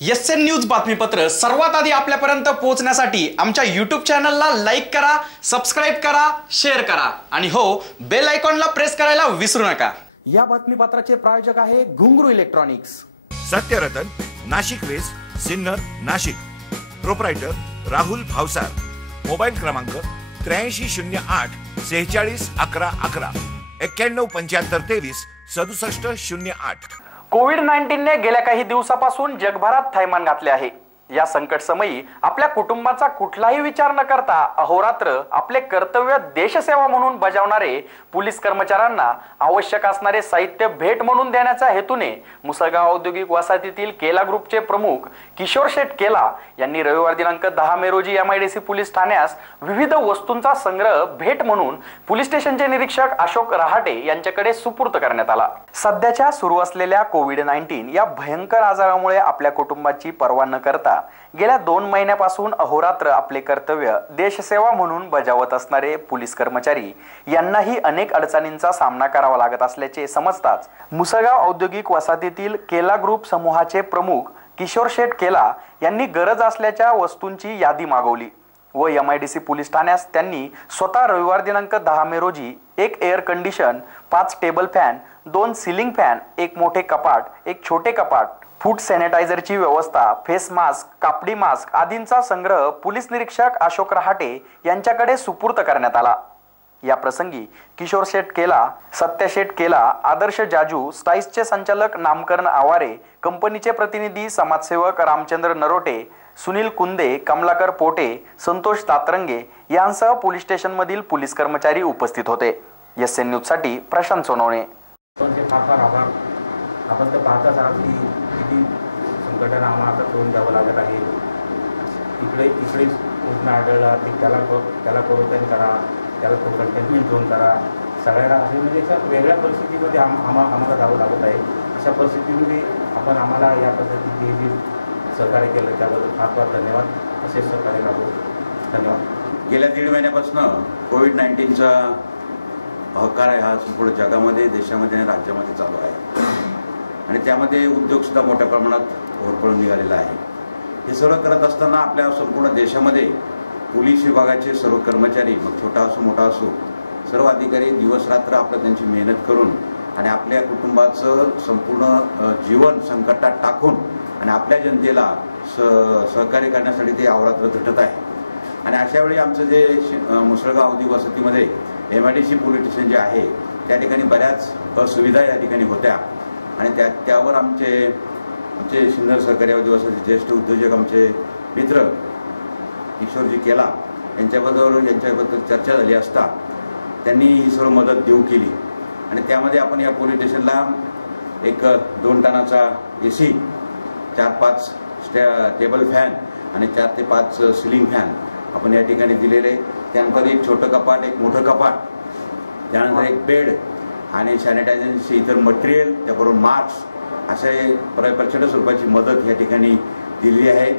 SN news बातमीपत्र सर्वात आधी आपल्यापर्यंत पोहोचण्यासाठी आमच्या YouTube चॅनलला लाईक करा, सबस्क्राइब करा, शेअर करा आणि हो बेल आयकॉनला प्रेस करायला विसरू नका। या बातमीपत्राचे प्रायोजक आहे Ghungroo electronics. Satyaratan, Nashik west, Sinnar, Nashik. Proprietor Rahul Bhavsar. Mobile क्रमांक 8308 46 11 11 91 75 23 67 08। कोविड-19 ने गेल्या काही दिवसापासून जगभरात थैमान घातले आहे। या संकट समयी आपल्या कुटुंबाचा कुठलाही विचार न करता अहोरात्र आपले कर्तव्य देशसेवा म्हणून बजावणारे पोलीस कर्मचाऱ्यांना आवश्यक असणारे साहित्य भेट म्हणून देण्याच्या हेतूने मुसळगाव औद्योगिक वसाहतीतील केला ग्रुपचे प्रमुख किशोर शेठ केला यांनी रविवार दिनांक 10 मे रोजी MIDC पोलीस ठाण्यास विविध वस्तूंचा संग्रह भेट म्हणून पोलीस स्टेशनचे निरीक्षक अशोक रहाटे यांच्याकडे सुपूर्द करण्यात आला। सध्याच्या सुरू असलेल्या कोविड-19 या भयंकर आजारामुळे आपल्या कुटुंबाची पर्वा न करता गेल्या 2 महिन्यापासून अहोरात्र आपले कर्तव्य देशसेवा म्हणून बजावत असणारे पोलीस कर्मचारी यांनाही अनेक अडचणींचा सामना करावा लागत असल्याचे समजताच मुसळगाव औद्योगिक वसाहतीतील केला ग्रुप समूहाचे प्रमुख किशोर शेठ केला यांनी गरज असल्याच्या वस्तूंची यादी मागवली व MIDC पोलीस ठाण्यास त्यांनी स्वतः रविवार दिनांक 10 मे रोजी एक air condition, 5 table fan, 2 ceiling fan, एक मोठे कपाट, एक छोटे कपाट, फूड सॅनिटायझरची व्यवस्था, फेस मास्क, कापडी मास्क आदींचा संग्रह पोलीस निरीक्षक अशोक रहाटे यांच्याकडे सुपूर्द करण्यात आला। या प्रसंगी किशोर शेठ केला, सत्य शेठ केला, आदर्श जाजू, स्टाईसचे संचालक नामकरण आवारे, कंपनीचे प्रतिनिधी समाजसेवक रामचंद्र नरोटे, सुनील कुंदे, कमलाकर पोटे, संतोष तातरंगे यांसह पोलीस स्टेशन मधील पोलीस कर्मचारी उपस्थित होते। एसएन न्यूज साठी प्रशांत सोनवणे। आपण तर पाहताच आहात की किती संकटांना आम्हाला आता तोंड द्यावं लागत आहे। इकडेच रुग्ण आढळला की त्याला क्वारंटाईन करा, त्याला तो कंटेनमेंट झोन करा, सगळ्याला असे म्हणजे अशा वेगळ्या परिस्थितीमध्ये आम्हाला जावं लागत आहे। अशा परिस्थितीमध्ये आपण आम्हाला या पद्धतीने जे सहकार्य केलं त्याबद्दल फार फार धन्यवाद। असे सहकार्य लागू धन्यवाद। गेल्या 1.5 महिन्यापासून कोविड-19चा हाहाकार आहे हा संपूर्ण जगामध्ये, देशामध्ये आणि राज्यामध्ये चालू आहे आणि त्यामध्ये उद्योगसुद्धा मोठ्या प्रमाणात होरपळून निघालेला आहे। हे सर्व करत असताना आपल्या संपूर्ण देशामध्ये पोलीस विभागाचे सर्व कर्मचारी, मग छोटा असो मोठा असो, सर्व अधिकारी दिवस रात्र आपलं त्यांची मेहनत करून आणि आपल्या कुटुंबाचं संपूर्ण जीवन संकटात टाकून आणि आपल्या जनतेला सहकार्य करण्यासाठी ते अहोरात्र झटत आहे। आणि अशावेळी आमचं जे मुसळगाव औद्योगिक वसाहतीमध्ये MIDC पोलीस स्टेशन जे आहे त्या ठिकाणी बऱ्याच असुविधा या ठिकाणी होत्या आणि त्यावर आमचे सिन्नर सहकारी वसाहतीचे ज्येष्ठ उद्योजक आमचे मित्र किशोरजी केला यांच्याबद्दल चर्चा झाली असता त्यांनी ही सर्व मदत देऊ केली आणि त्यामध्ये आपण या पोलीस स्टेशनला एक 2 टनाचा AC, 4-5 टेबल फॅन आणि 4 ते 5 सिलिंग फॅन आपण या ठिकाणी दिलेले। त्यानंतर एक छोटं कपाट, एक मोठं कपाट, त्यानंतर एक बेड आणि सॅनिटायझरचे इतर मटेरियल, त्याबरोबर मास्क असे प्रचंड स्वरूपाची मदत या ठिकाणी दिली आहे।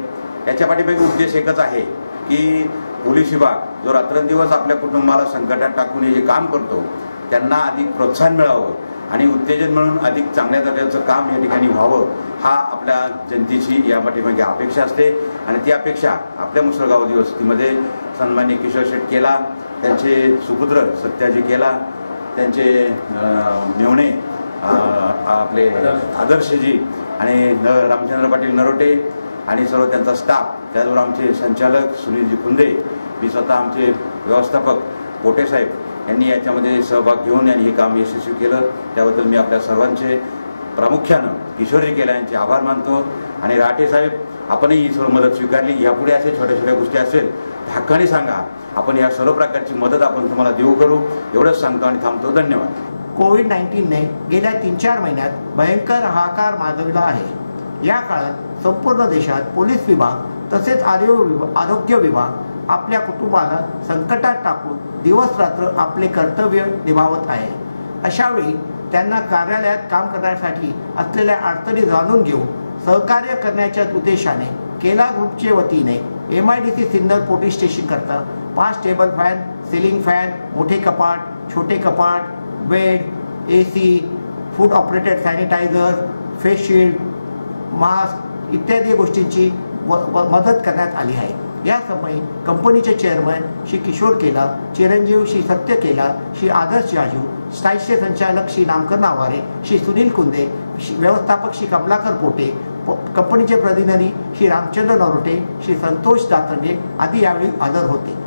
याच्या पाठीमागे उद्देश एकच आहे की पोलीस विभाग जो रात्रंदिवस आपल्या कुटुंबाला संकटात टाकून हे जे काम करतो त्यांना अधिक प्रोत्साहन मिळावं आणि उत्तेजन म्हणून अधिक चांगल्या दर्जाचं काम या ठिकाणी व्हावं, हा आपल्या जनतेची या पाठीमागे अपेक्षा असते आणि ती अपेक्षा आपल्या मुसळगाव वसाहतीमध्ये सन्माननीय किशोर शेठ केला, त्यांचे सुपुत्र सत्याजी केला, त्यांचे मेवणे आपले आदर्शजी आणि रामचंद्र पाटील नरोटे आणि सर्व त्यांचा स्टाफ, त्याचबरोबर आमचे संचालक सुनीलजी कुंदे, मी स्वतः आमचे व्यवस्थापक पोटे साहेब यांनी याच्यामध्ये सहभाग घेऊन यांनी हे काम यशस्वी केलं। त्याबद्दल मी आपल्या सर्वांचे प्रामुख्यानं किशोरजी केला यांचे आभार मानतो आणि राठे साहेब आपणही ही सर्व मदत स्वीकारली। यापुढे असे छोट्या गोष्टी असेल हक्काने सांगा, आपण या सर्व प्रकारची मदत आपण तुम्हाला देऊ करू, एवढंच सांगतो आणि थांबतो। धन्यवाद। कोविड-19ने गेल्या 3-4 महिन्यात भयंकर हाहाकार माजविला आहे। या काळात संपूर्ण देशात पोलीस विभाग तसेच आरोग्य विभाग आपल्या कुटुंबाला संकटात टाकून दिवस रात्र आपले कर्तव्य निभावत आहे। अशा वेळी त्यांना कार्यालयात काम करण्यासाठी असलेल्या अडचणी जाणून घेऊन सहकार्य करण्याच्या उद्देशाने केला ग्रुपचे वतीने MIDC सिन्नर पोलीस स्टेशन करता 5 टेबल फॅन, सीलिंग फॅन, मोठे कपाट, छोटे कपाट, bed, AC, food operated sanitiser, face shield, mask इत्यादी गोष्टींची मदत करण्यात आली आहे। या समयी कंपनीचे चेअरमन श्री किशोर केला, चिरंजीव श्री सत्य केला, श्री आदर्श जाजू, साहित्य संचालक श्री नामकर नावारे, श्री सुनील कुंदे, व्यवस्थापक श्री कमलाकर पोटे, कंपनीचे प्रतिनिधी श्री रामचंद्र नरोटे, श्री संतोष दातंडे आदी यावेळी हजर होते।